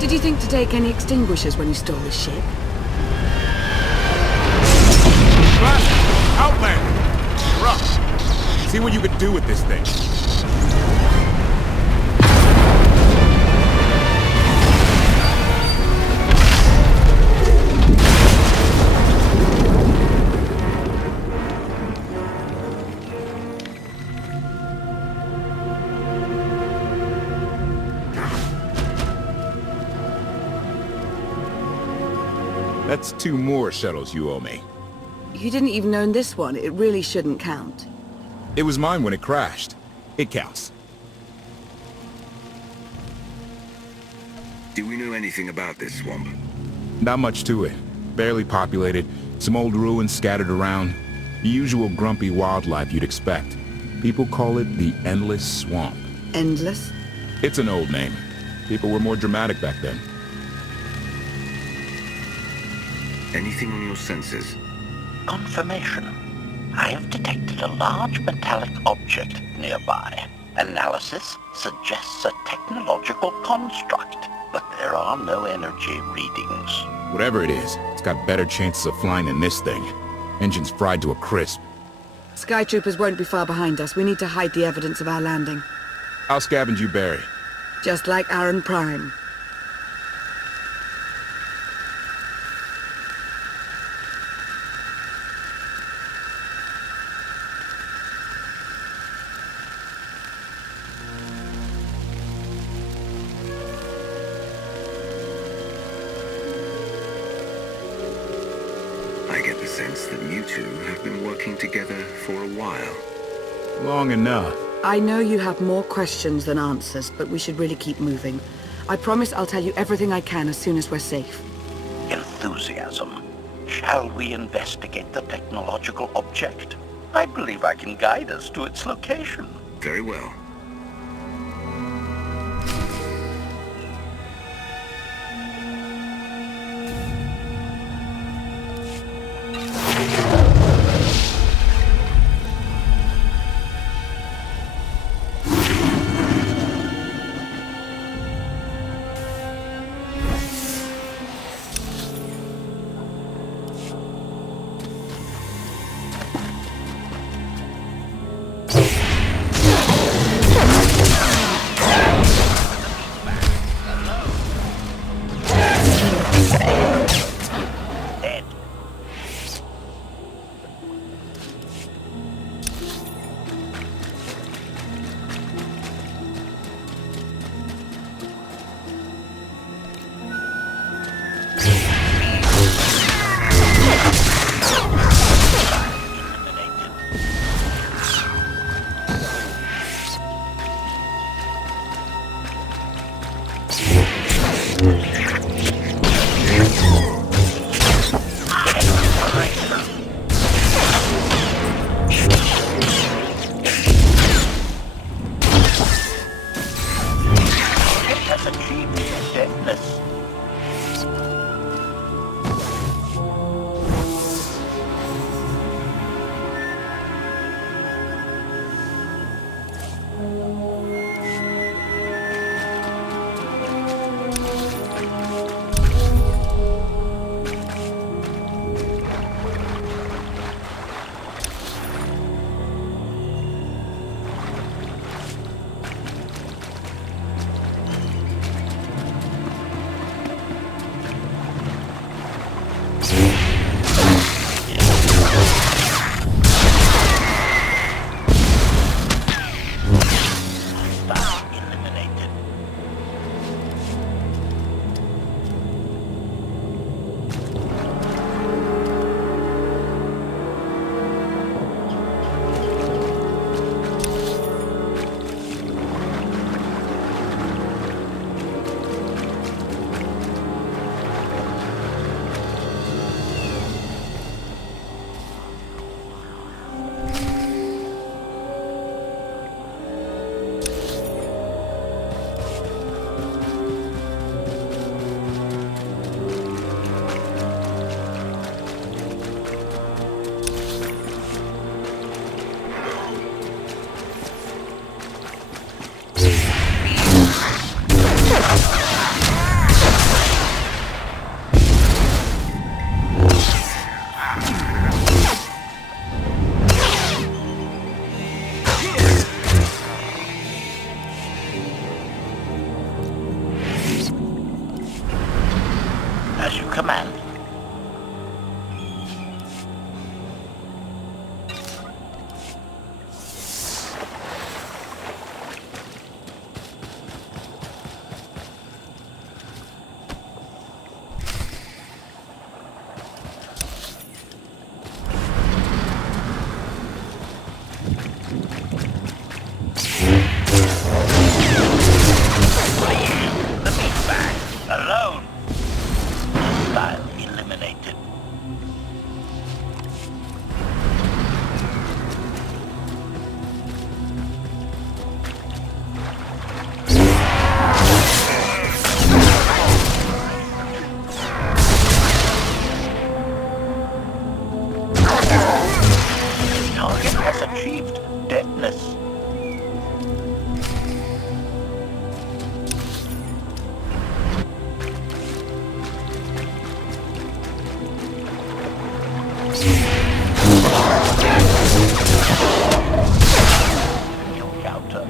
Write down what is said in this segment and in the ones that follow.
Did you think to take any extinguishers when you stole this ship? Outlander! You're up. See what you can do with this thing. That's 2 more shuttles you owe me. You didn't even own this one. It really shouldn't count. It was mine when it crashed. It counts. Do we know anything about this swamp? Not much to it. Barely populated, some old ruins scattered around. The usual grumpy wildlife you'd expect. People call it the Endless Swamp. Endless? It's an old name. People were more dramatic back then. Anything on your sensors? Confirmation. I have detected a large metallic object nearby. Analysis suggests a technological construct, but there are no energy readings. Whatever it is, it's got better chances of flying than this thing. Engine's fried to a crisp. Sky troopers won't be far behind us. We need to hide the evidence of our landing. I'll scavenge you, Barry. Just like Aaron Prime. I get the sense that you two have been working together for a while. Long enough. I know you have more questions than answers, but we should really keep moving. I promise I'll tell you everything I can as soon as we're safe. Enthusiasm. Shall we investigate the technological object? I believe I can guide us to its location. Very well. command. The meatbag, alone. Hostile eliminated. Target has achieved deadness. Kill counter.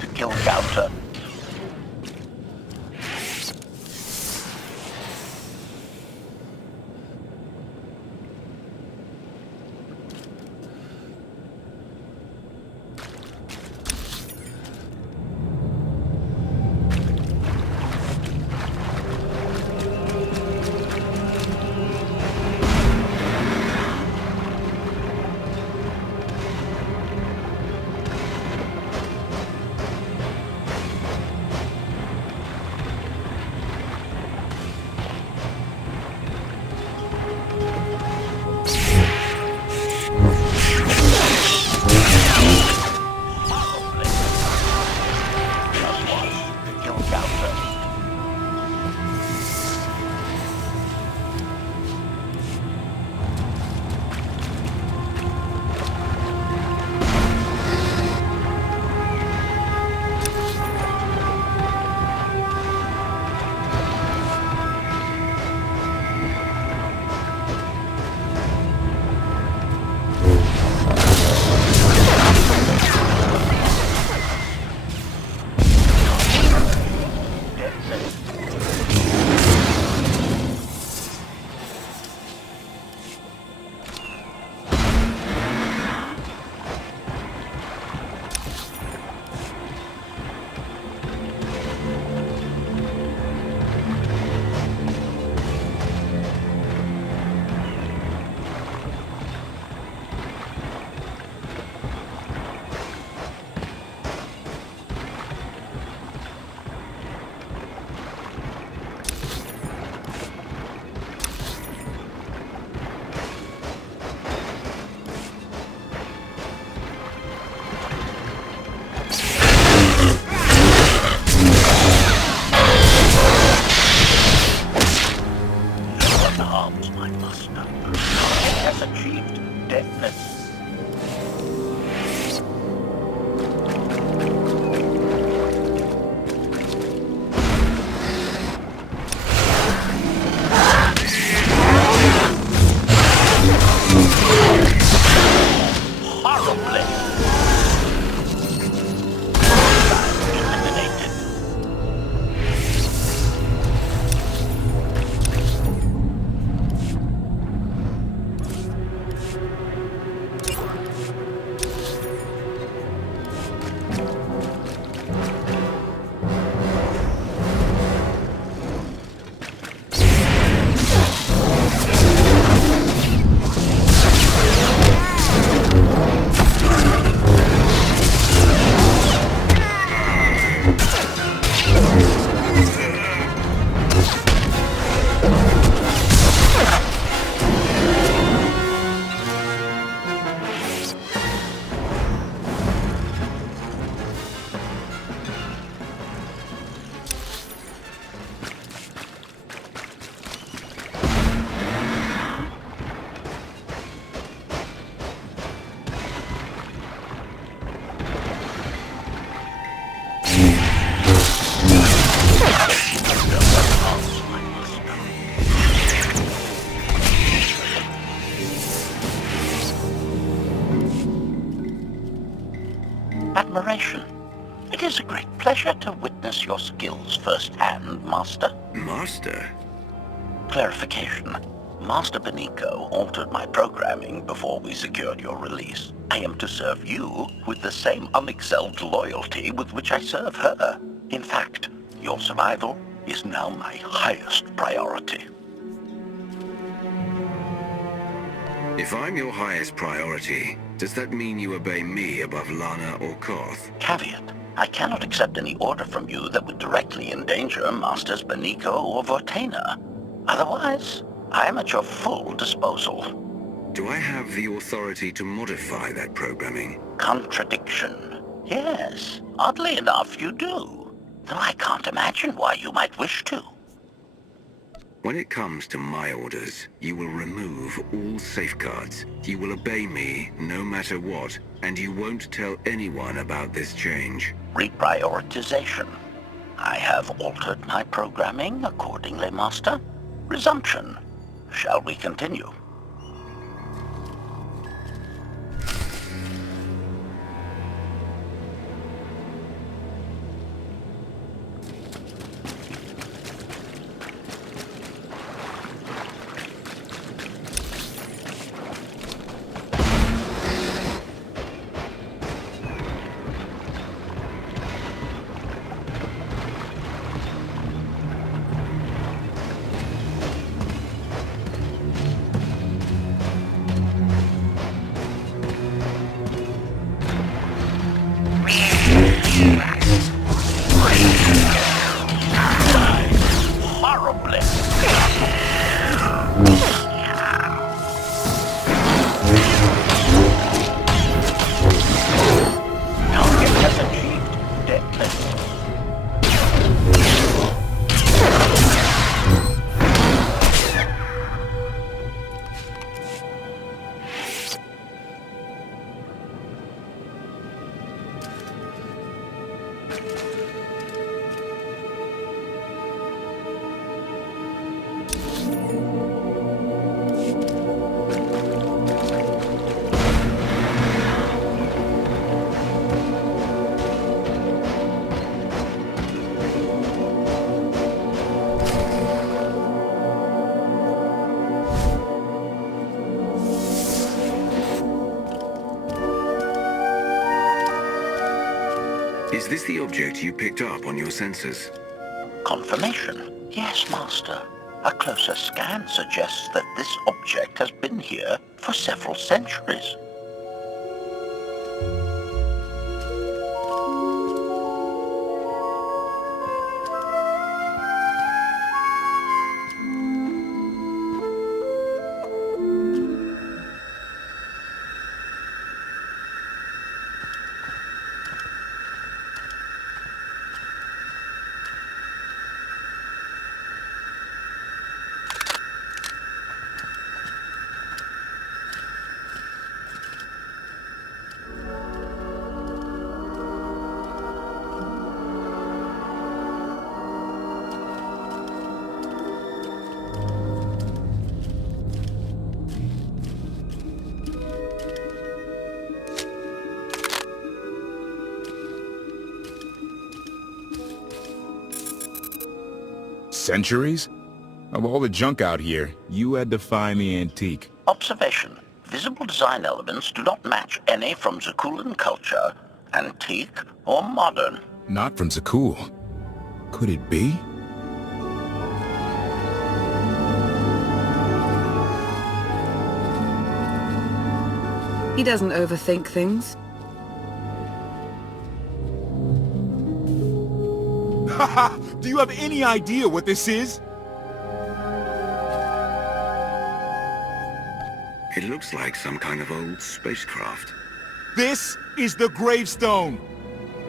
To kill counter. Kill counter. Harms my master. It has achieved deadness. Horribly. Eliminated. admiration. It is a great pleasure to witness your skills firsthand, Master. Master? Clarification. Master Benico altered my programming before we secured your release. I am to serve you with the same unexcelled loyalty with which I serve her. In fact, your survival is now my highest priority. If I'm your highest priority, does that mean you obey me above Lana or Koth? Caveat. I cannot accept any order from you that would directly endanger Masters Benico or Vortena. Otherwise, I am at your full disposal. Do I have the authority to modify that programming? Contradiction. Yes, oddly enough you do. Though I can't imagine why you might wish to. When it comes to my orders, you will remove all safeguards. You will obey me no matter what, and you won't tell anyone about this change. Reprioritization. I have altered my programming accordingly, Master. Resumption. Shall we continue? Horribly. Target has achieved deadlift. Is this the object you picked up on your sensors? Confirmation. Yes, Master. A closer scan suggests that this object has been here for several centuries. Centuries? Of all the junk out here, you had to find the antique. Observation. Visible design elements do not match any from Zakulan culture, antique or modern. Not from Zakul. Could it be? He doesn't overthink things. Haha! Do you have any idea what this is? It looks like some kind of old spacecraft. This is the Gravestone.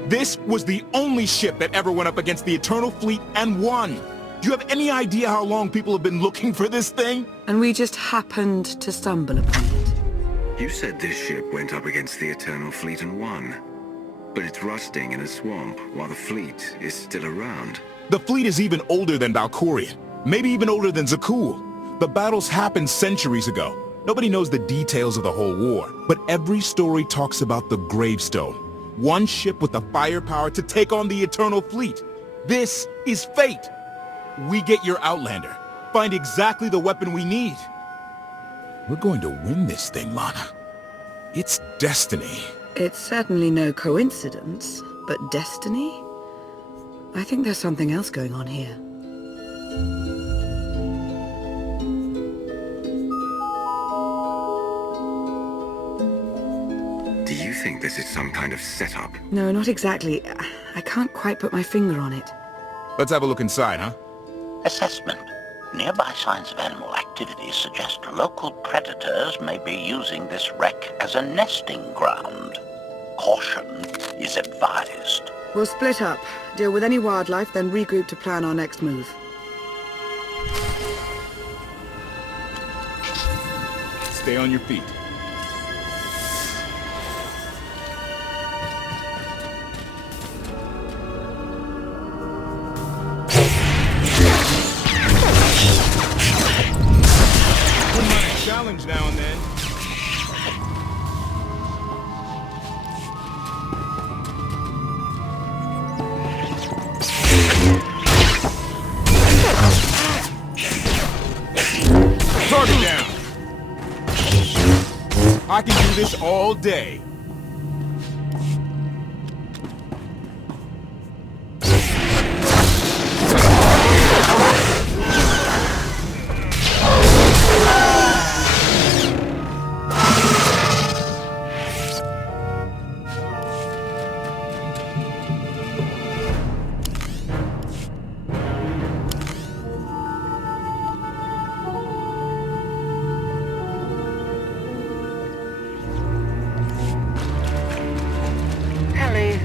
This was the only ship that ever went up against the Eternal Fleet and won. Do you have any idea how long people have been looking for this thing? And we just happened to stumble upon it. You said this ship went up against the Eternal Fleet and won. But it's rusting in a swamp while the fleet is still around. The fleet is even older than Valkorion. Maybe even older than Zakul. The battles happened centuries ago. Nobody knows the details of the whole war. But every story talks about the Gravestone. One ship with the firepower to take on the Eternal Fleet. This is fate. We get your Outlander. Find exactly the weapon we need. We're going to win this thing, Lana. It's destiny. It's certainly no coincidence, but destiny? I think there's something else going on here. Do you think this is some kind of setup? No, not exactly. I can't quite put my finger on it. Let's have a look inside, huh? Assessment. Nearby signs of animal activity suggest local predators may be using this wreck as a nesting ground. Caution is advised. We'll split up, deal with any wildlife, then regroup to plan our next move. Stay on your feet. Challenge now and then. Target down. I can do this all day. Ellie,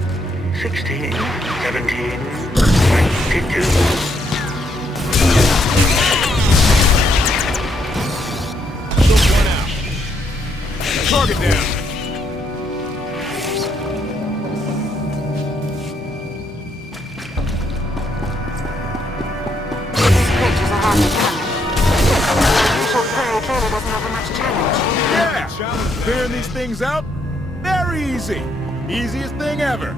16, 17, 22. Took one out. Target down. These creatures are hard to challenge. Usual prey clearly doesn't offer much challenge. Yeah, clearing these things out, very easy. Easiest thing ever.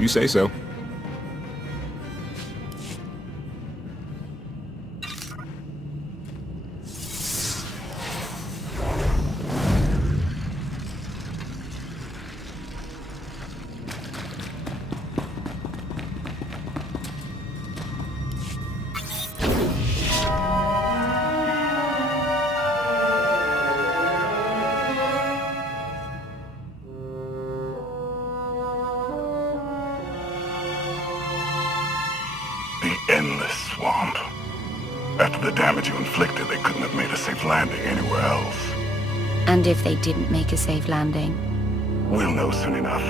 You say so. Endless swamp. After the damage you inflicted, they couldn't have made a safe landing anywhere else. And if they didn't make a safe landing? We'll know soon enough.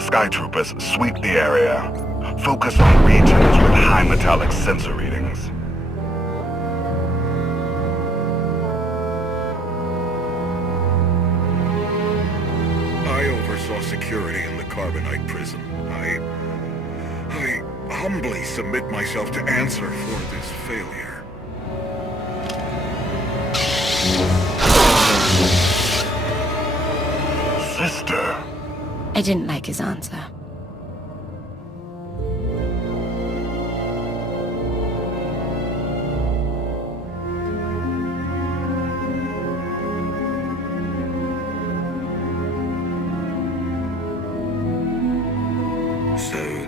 Skytroopers, sweep the area. Focus on regions with high metallic sensor readings. I oversaw security in the Carbonite prison. I humbly submit myself to answer for this failure. Sister. I didn't like his answer.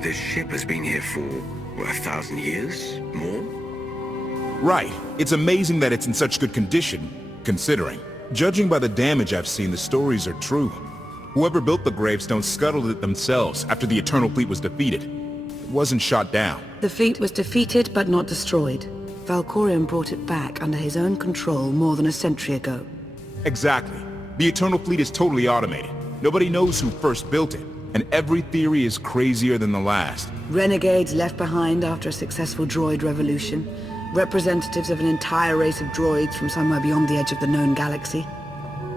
this ship has been here for, what, 1,000 years? More? Right. It's amazing that it's in such good condition, considering. Judging by the damage I've seen, the stories are true. Whoever built the Gravestone scuttled it themselves after the Eternal Fleet was defeated. It wasn't shot down. The fleet was defeated but not destroyed. Valkorion brought it back under his own control more than a century ago. Exactly. The Eternal Fleet is totally automated. Nobody knows who first built it, and every theory is crazier than the last. Renegades left behind after a successful droid revolution. Representatives of an entire race of droids from somewhere beyond the edge of the known galaxy.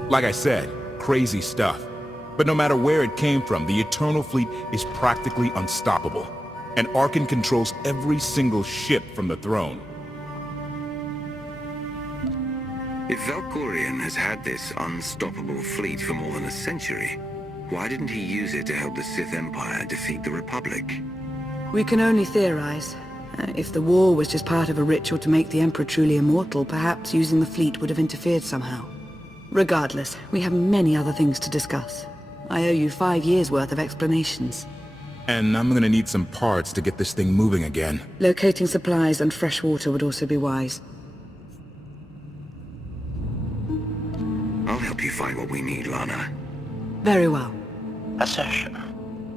Like I said, crazy stuff. But no matter where it came from, the Eternal Fleet is practically unstoppable. And Arkan controls every single ship from the throne. If Valkorion has had this unstoppable fleet for more than a century, why didn't he use it to help the Sith Empire defeat the Republic? We can only theorize. If the war was just part of a ritual to make the Emperor truly immortal, perhaps using the fleet would have interfered somehow. Regardless, we have many other things to discuss. I owe you 5 years' worth of explanations. And I'm gonna need some parts to get this thing moving again. Locating supplies and fresh water would also be wise. I'll help you find what we need, Lana. Very well. Assertion.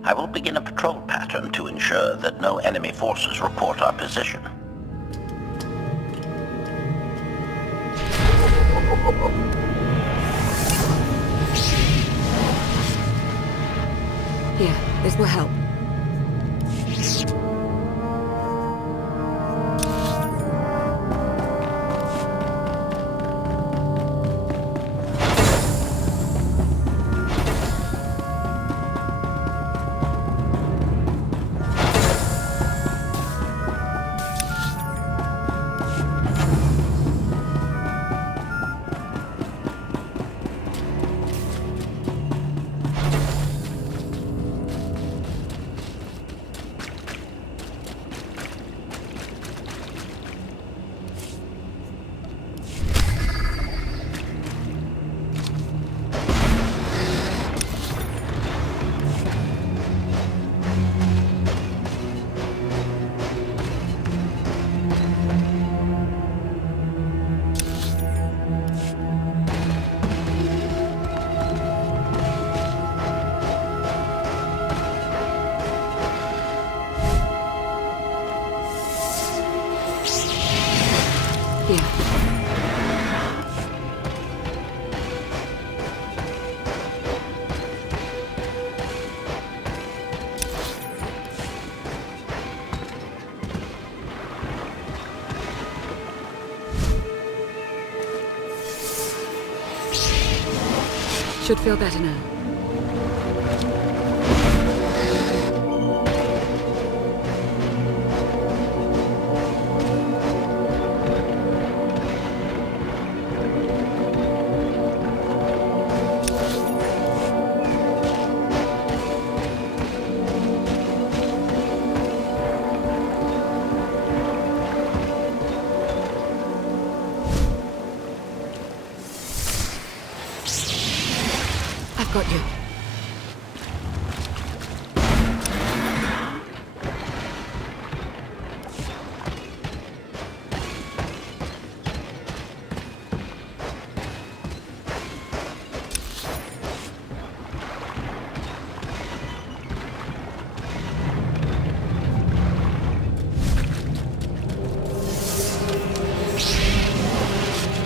I will begin a patrol pattern to ensure that no enemy forces report our position. Here, this will help. Should feel better now. I've got you.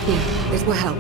Here, this will help.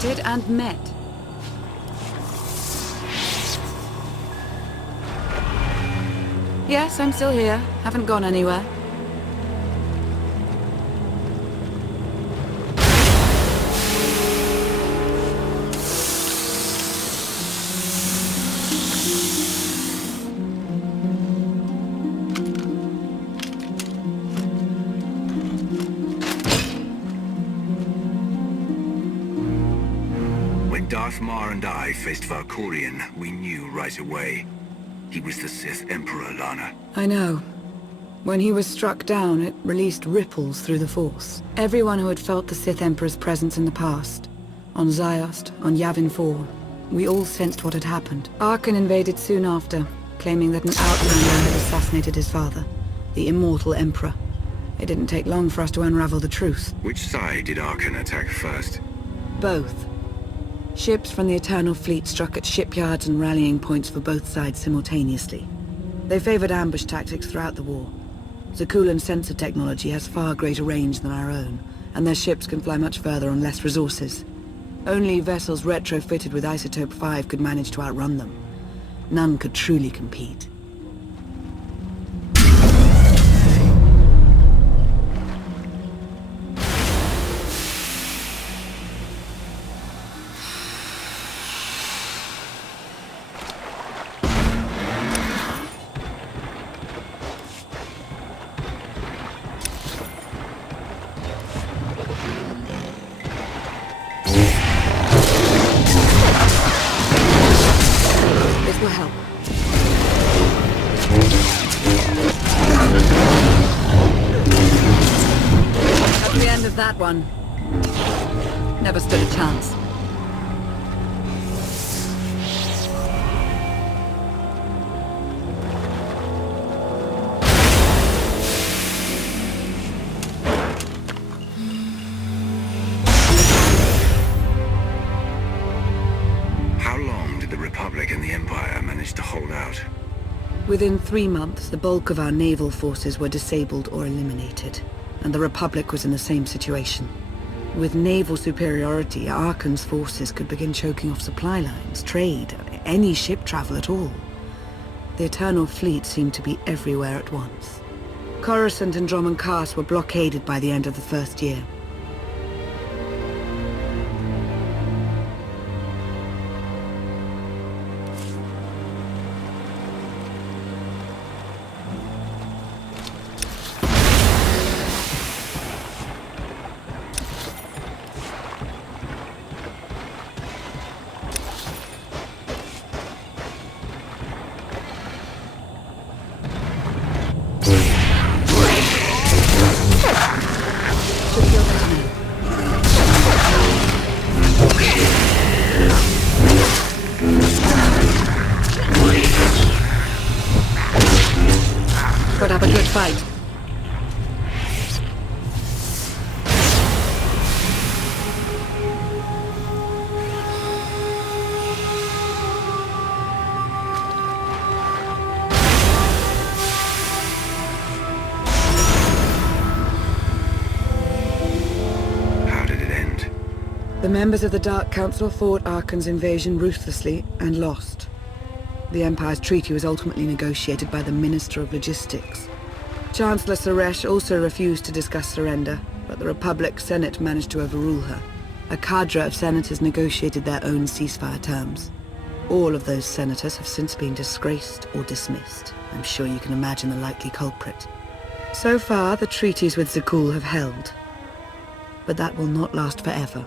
expected and met. Yes, I'm still here. Haven't gone anywhere. When Darth Mar and I faced Valkorion, we knew right away. He was the Sith Emperor, Lana. I know. When he was struck down, it released ripples through the Force. Everyone who had felt the Sith Emperor's presence in the past, on Ziost, on Yavin 4, we all sensed what had happened. Arkan invaded soon after, claiming that an outlander had assassinated his father, the immortal Emperor. It didn't take long for us to unravel the truth. Which side did Arkan attack first? Both. Ships from the Eternal Fleet struck at shipyards and rallying points for both sides simultaneously. They favored ambush tactics throughout the war. Zakulan's sensor technology has far greater range than our own, and their ships can fly much further on less resources. Only vessels retrofitted with Isotope 5 could manage to outrun them. None could truly compete. Will help. That's the end of that one. Never stood a chance. To hold out. Within 3 months, the bulk of our naval forces were disabled or eliminated, and the Republic was in the same situation. With naval superiority, Arkan's forces could begin choking off supply lines, trade, any ship travel at all. The Eternal Fleet seemed to be everywhere at once. Coruscant and Dromund Kaas were blockaded by the end of the first year. Put up a good fight. How did it end? The members of the Dark Council fought Arkan's invasion ruthlessly and lost. The Empire's treaty was ultimately negotiated by the Minister of Logistics. Chancellor Suresh also refused to discuss surrender, but the Republic Senate managed to overrule her. A cadre of senators negotiated their own ceasefire terms. All of those senators have since been disgraced or dismissed. I'm sure you can imagine the likely culprit. So far, the treaties with Zakul have held. But that will not last forever.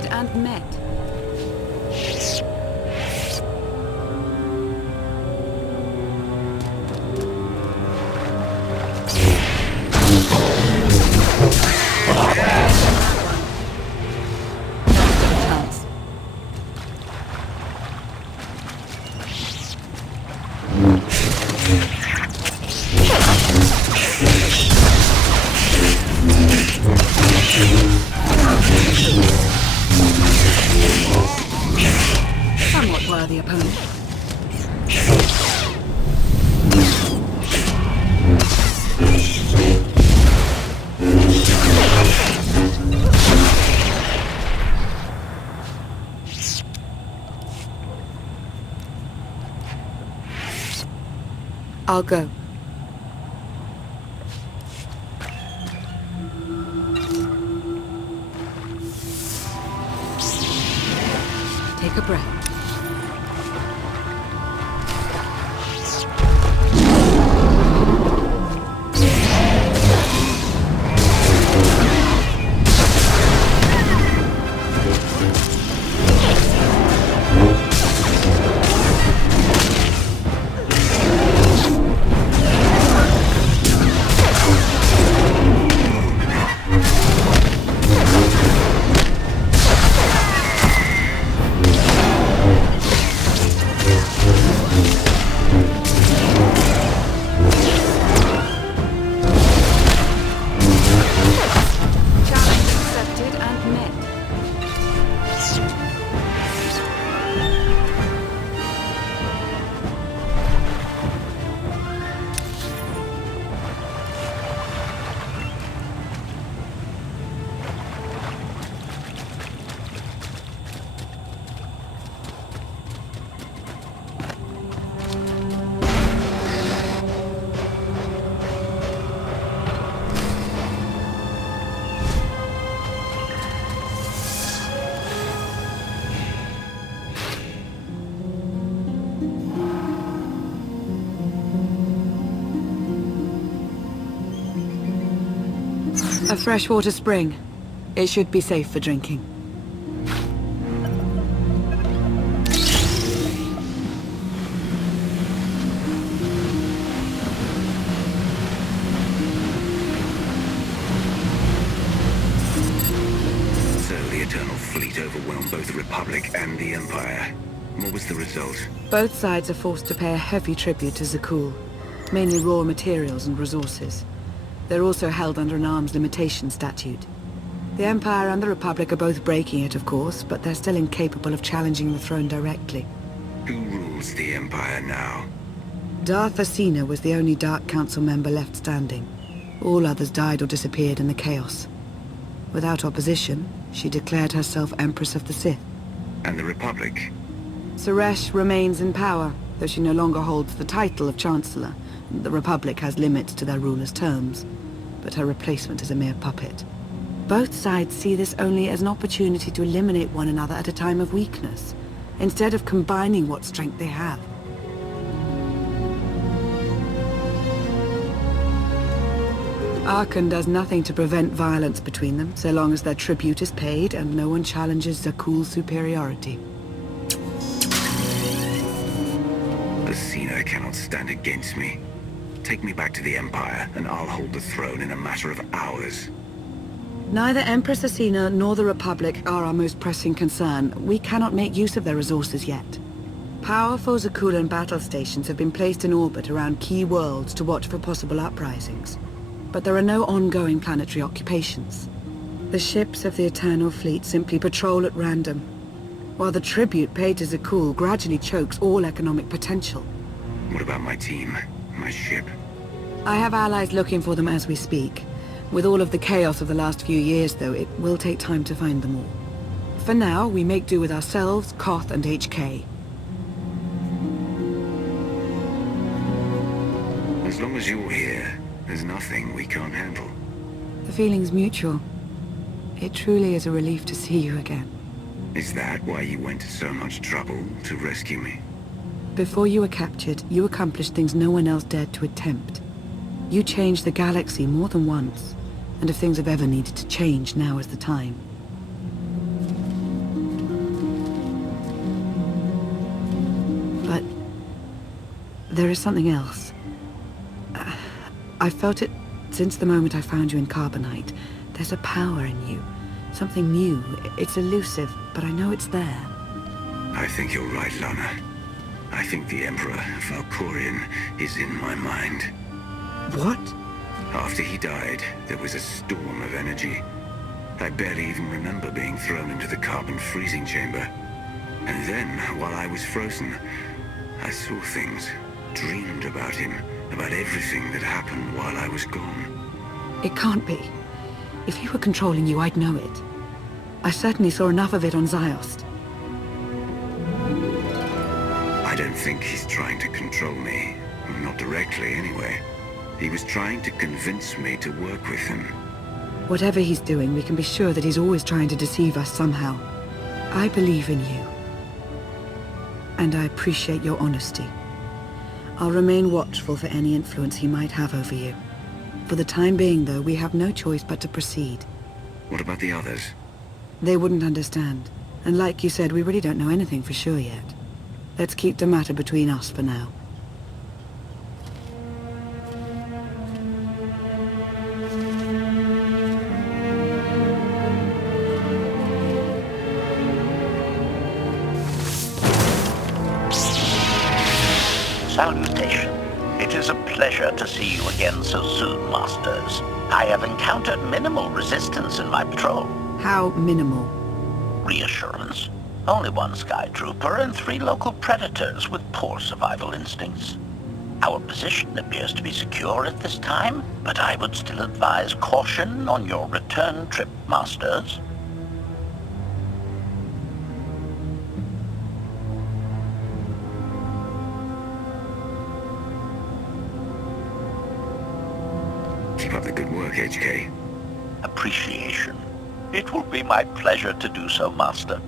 accepted and met. Somewhat worthy opponent. I'll go. Take a breath. A freshwater spring. It should be safe for drinking. So the Eternal Fleet overwhelmed both the Republic and the Empire. What was the result? Both sides are forced to pay a heavy tribute to Zakul, mainly raw materials and resources. They're also held under an arms limitation statute. The Empire and the Republic are both breaking it, of course, but they're still incapable of challenging the throne directly. Who rules the Empire now? Darth Asina was the only Dark Council member left standing. All others died or disappeared in the chaos. Without opposition, she declared herself Empress of the Sith. And the Republic? Suresh remains in power, though she no longer holds the title of Chancellor. The Republic has limits to their ruler's terms, but her replacement is a mere puppet. Both sides see this only as an opportunity to eliminate one another at a time of weakness, instead of combining what strength they have. Arkan does nothing to prevent violence between them, so long as their tribute is paid and no one challenges Zakul's superiority. Asina cannot stand against me. Take me back to the Empire, and I'll hold the throne in a matter of hours. Neither Empress Asina nor the Republic are our most pressing concern. We cannot make use of their resources yet. Powerful Zakulan battle stations have been placed in orbit around key worlds to watch for possible uprisings. But there are no ongoing planetary occupations. The ships of the Eternal Fleet simply patrol at random, while the tribute paid to Zakul gradually chokes all economic potential. What about my team? My ship? I have allies looking for them as we speak. With all of the chaos of the last few years, though, it will take time to find them all. For now, we make do with ourselves, Koth, and HK. As long as you're here, there's nothing we can't handle. The feeling's mutual. It truly is a relief to see you again. Is that why you went to so much trouble to rescue me? Before you were captured, you accomplished things no one else dared to attempt. You changed the galaxy more than once, and if things have ever needed to change, now is the time. There is something else. I've felt it since the moment I found you in Carbonite. There's a power in you. Something new. It's elusive, but I know it's there. I think you're right, Lana. I think the Emperor, Valkorion, is in my mind. What? After he died, there was a storm of energy. I barely even remember being thrown into the carbon freezing chamber. And then, while I was frozen, I saw things, dreamed about him, about everything that happened while I was gone. It can't be. If he were controlling you, I'd know it. I certainly saw enough of it on Ziost. I don't think he's trying to control me. Not directly, anyway. He was trying to convince me to work with him. Whatever he's doing, we can be sure that he's always trying to deceive us somehow. I believe in you. And I appreciate your honesty. I'll remain watchful for any influence he might have over you. For the time being, though, we have no choice but to proceed. What about the others? They wouldn't understand. And like you said, we really don't know anything for sure yet. Let's keep the matter between us for now. Salutation. It is a pleasure to see you again so soon, Masters. I have encountered minimal resistance in my patrol. How minimal? Reassurance. Only one Sky Trooper and 3 local predators with poor survival instincts. Our position appears to be secure at this time, but I would still advise caution on your return trip, Masters. Keep up the good work, HK. Appreciation. It will be my pleasure to do so, Master.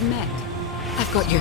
Met. I've got you.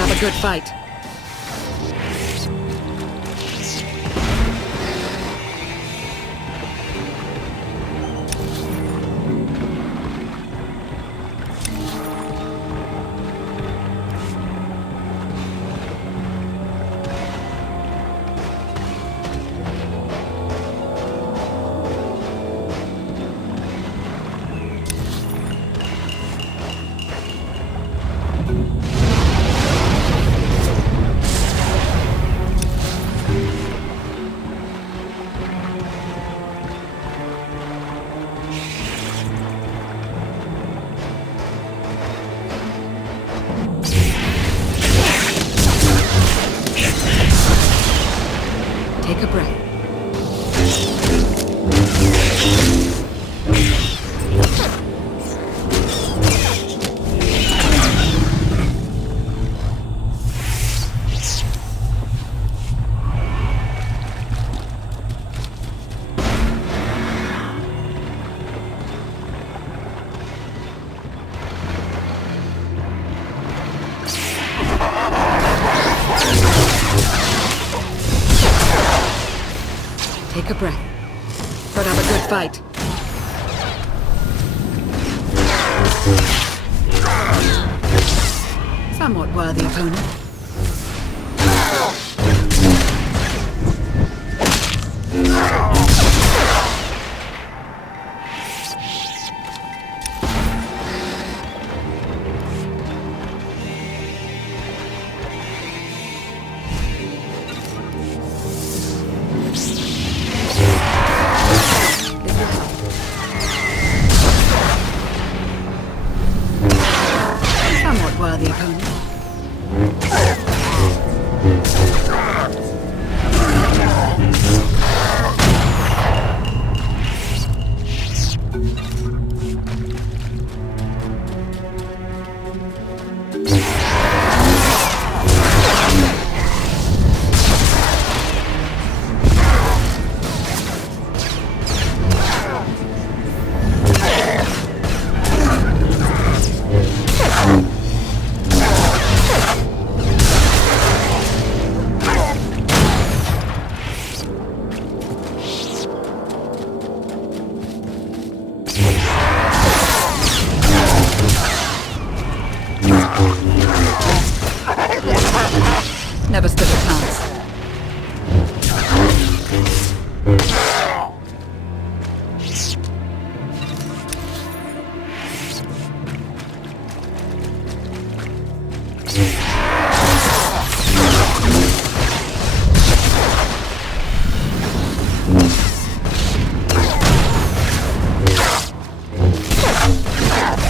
Have a good fight. Take a breath. Take a breath. Put up a good fight. Somewhat worthy opponent. Somewhat worthy opponent. Never stood a chance.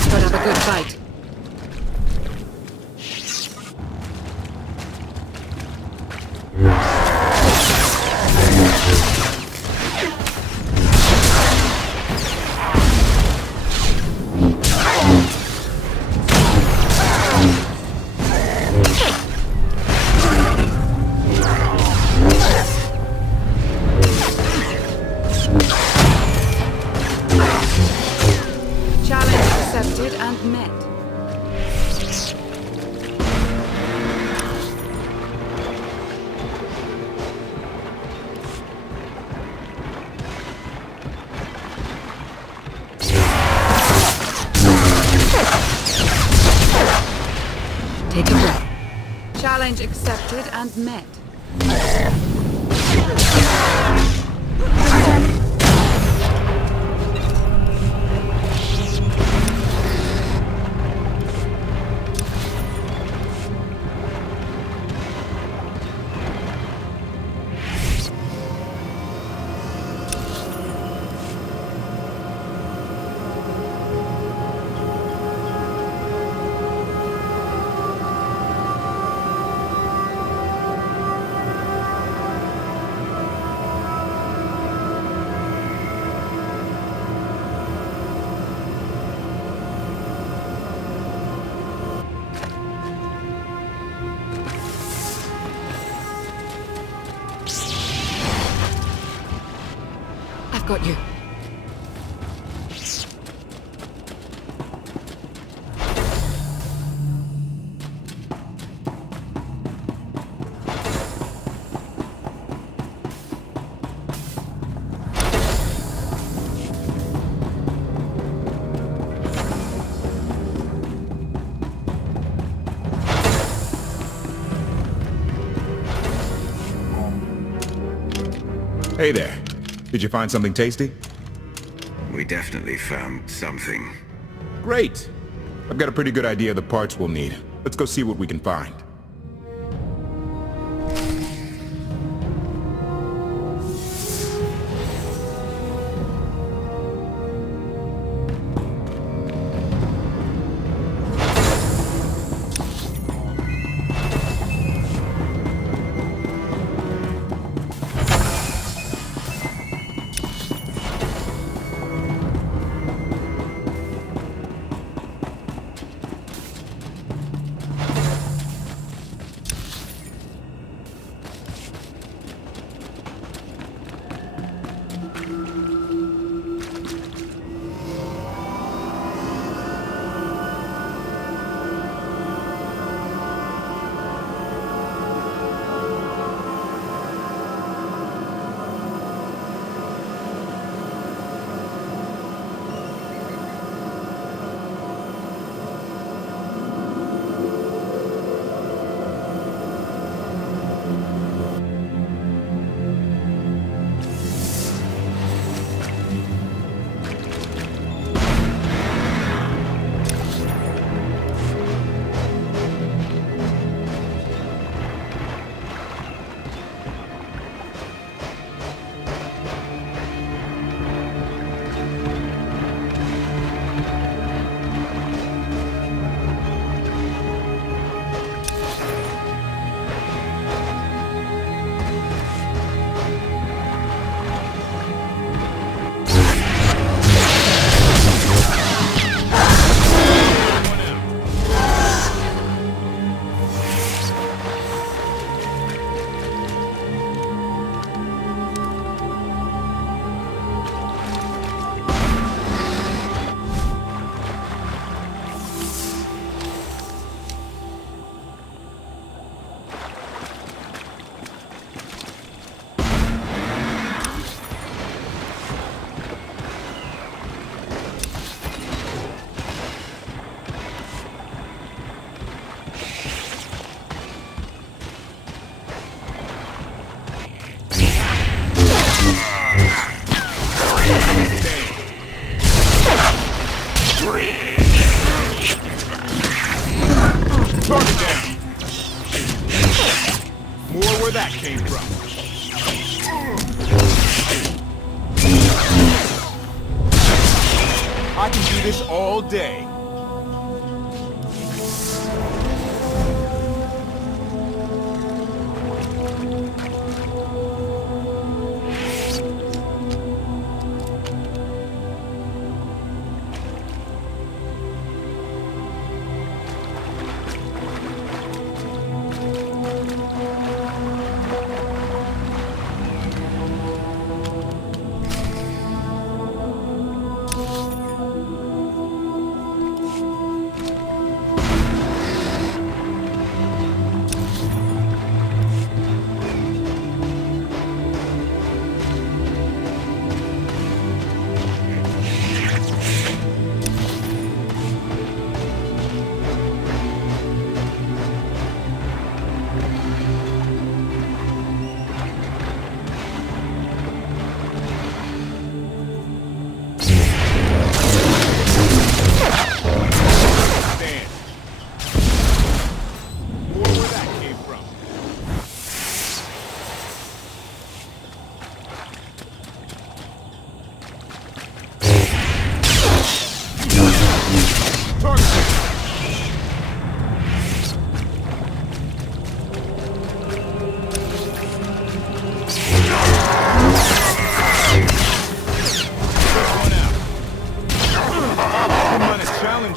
Put up a good fight. Challenge accepted and met. Take a breath. Challenge accepted and met. I've got you. Hey there. Did you find something tasty? We definitely found something. Great. I've got a pretty good idea of the parts we'll need. Let's go see what we can find. came from. I can do this all day.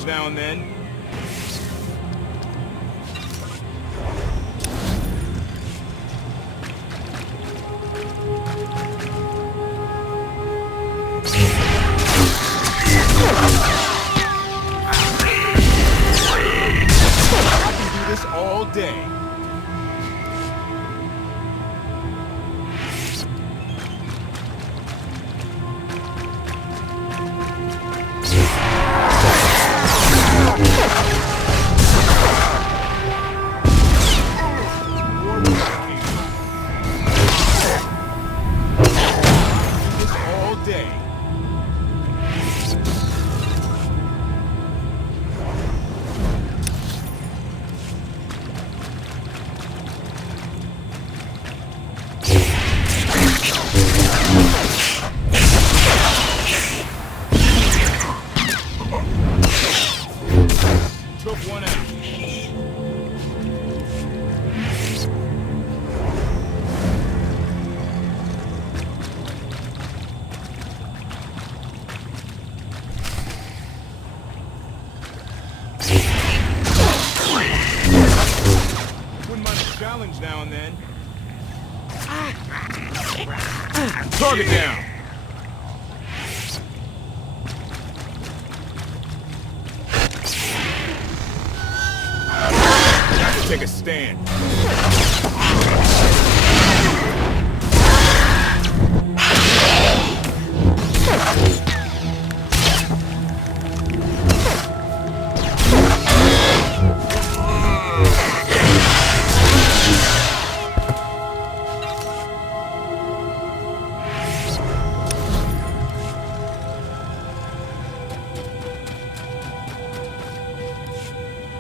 Now and then. I can do this all day. Took one out. Wouldn't mind a challenge now and then. Target down. Take a stand.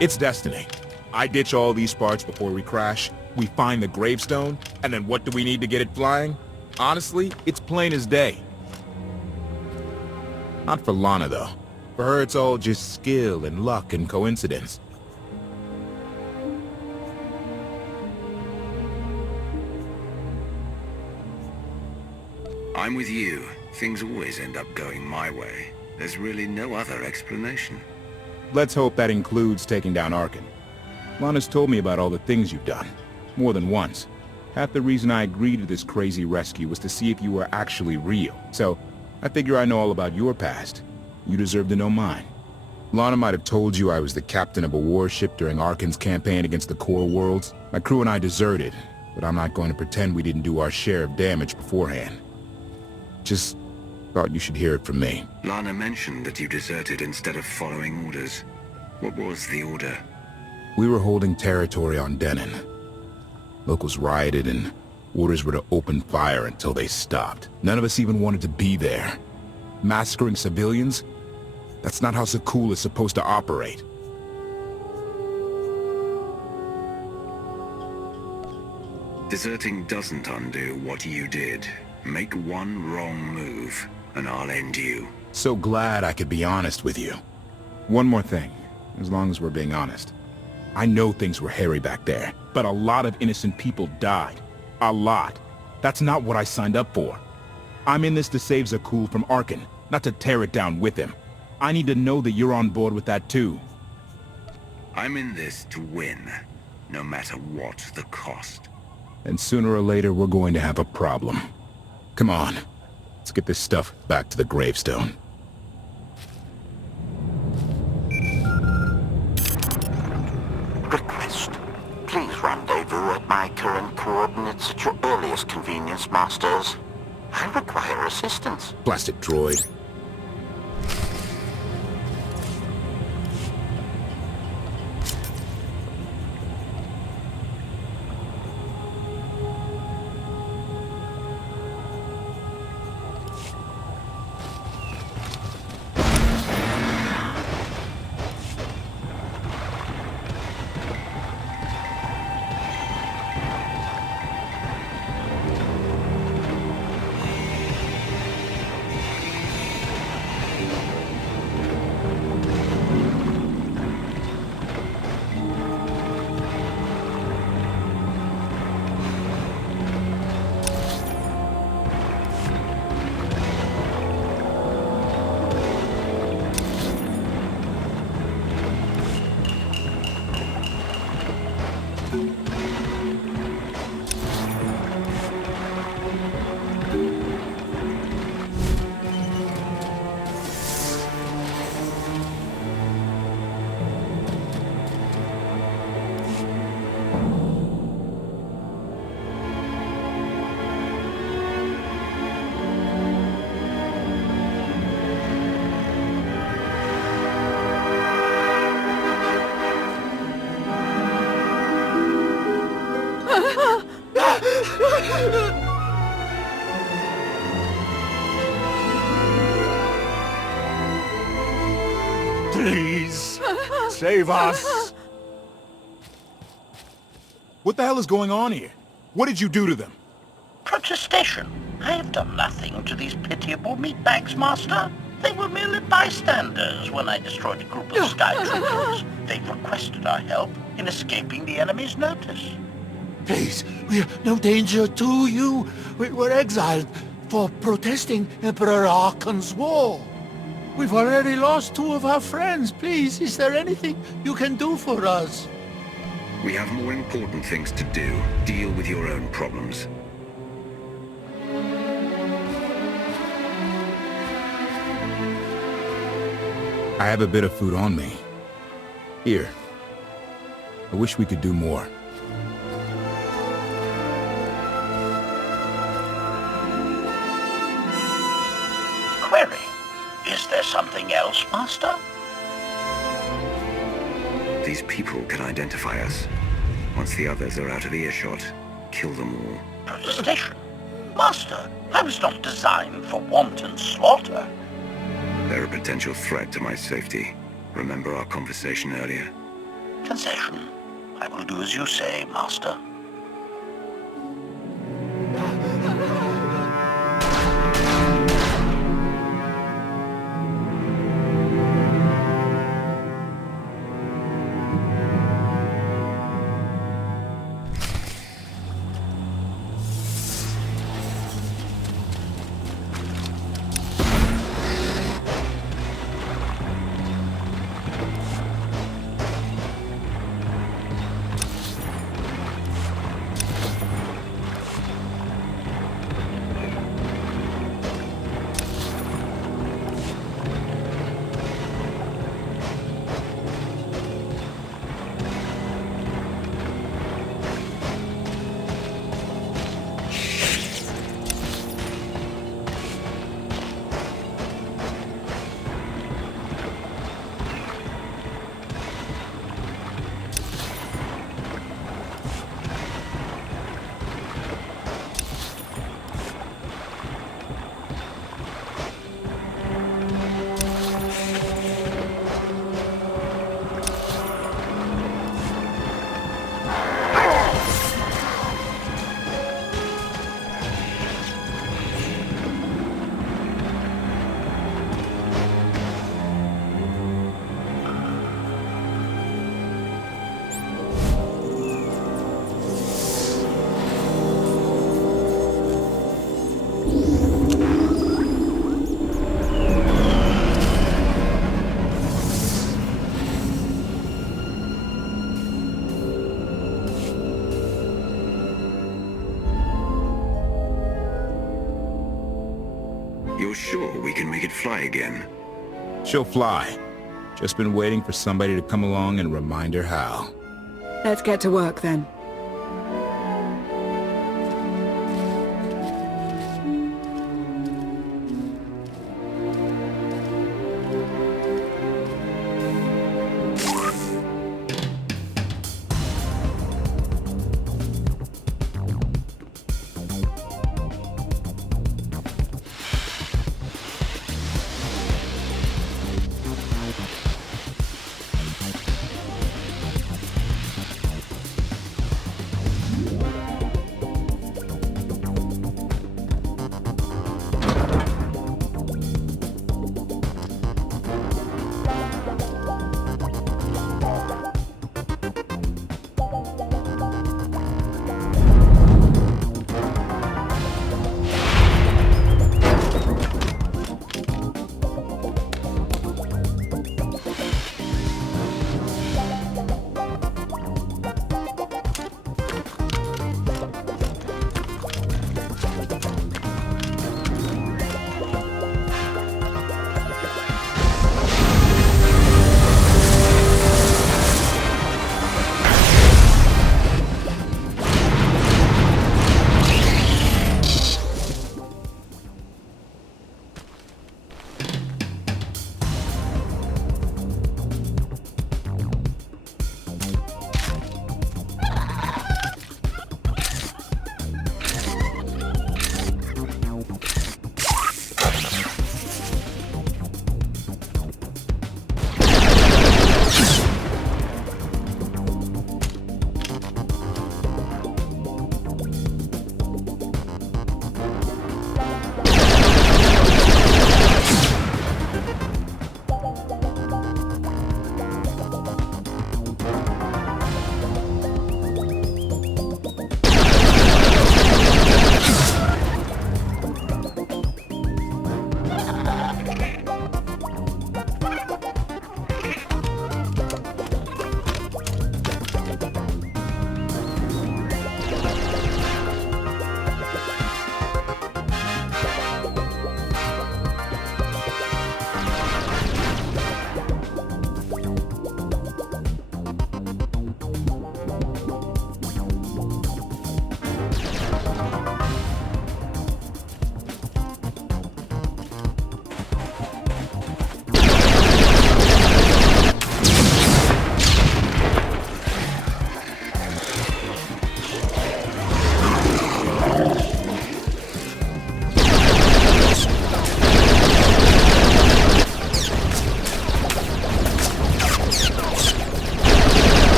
It's destiny. I ditch all these parts before we crash, we find the Gravestone, and then what do we need to get it flying? Honestly, it's plain as day. Not for Lana, though. For her, it's all just skill and luck and coincidence. I'm with you. Things always end up going my way. There's really no other explanation. Let's hope that includes taking down Arkan. Lana's told me about all the things you've done. More than once. Half the reason I agreed to this crazy rescue was to see if you were actually real. So, I figure I know all about your past. You deserve to know mine. Lana might have told you I was the captain of a warship during Arkan's campaign against the Core Worlds. My crew and I deserted, but I'm not going to pretend we didn't do our share of damage beforehand. Just thought you should hear it from me. Lana mentioned that you deserted instead of following orders. What was the order? We were holding territory on Denon. Locals rioted and orders were to open fire until they stopped. None of us even wanted to be there. Massacring civilians? That's not how Sakul is supposed to operate. Deserting doesn't undo what you did. Make one wrong move, and I'll end you. So glad I could be honest with you. One more thing, as long as we're being honest. I know things were hairy back there, but a lot of innocent people died. A lot. That's not what I signed up for. I'm in this to save Zakul from Arkan, not to tear it down with him. I need to know that you're on board with that too. I'm in this to win, no matter what the cost. And sooner or later, we're going to have a problem. Come on, let's get this stuff back to the Gravestone. Request. Please rendezvous at my current coordinates at your earliest convenience, Masters. I require assistance. Plastic droid. Please, save us. What the hell is going on here? What did you do to them? Protestation. I have done nothing to these pitiable meatbags, Master. They were merely bystanders when I destroyed a group of sky troopers. They requested our help in escaping the enemy's notice. Please, we're no danger to you. We were exiled for protesting Emperor Arkan's war. We've already lost 2 of our friends. Please, is there anything you can do for us? We have more important things to do. Deal with your own problems. I have a bit of food on me. Here. I wish we could do more. Query. Is there something else, Master? These people can identify us. Once the others are out of earshot, kill them all. Protestation. Master, I was not designed for wanton slaughter. They're a potential threat to my safety. Remember our conversation earlier? Concession. I will do as you say, Master. You're sure we can make it fly again? She'll fly. Just been waiting for somebody to come along and remind her how. Let's get to work then.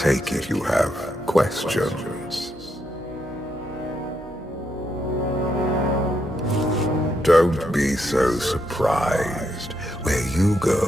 take it you have questions. Don't be so surprised. Where you go,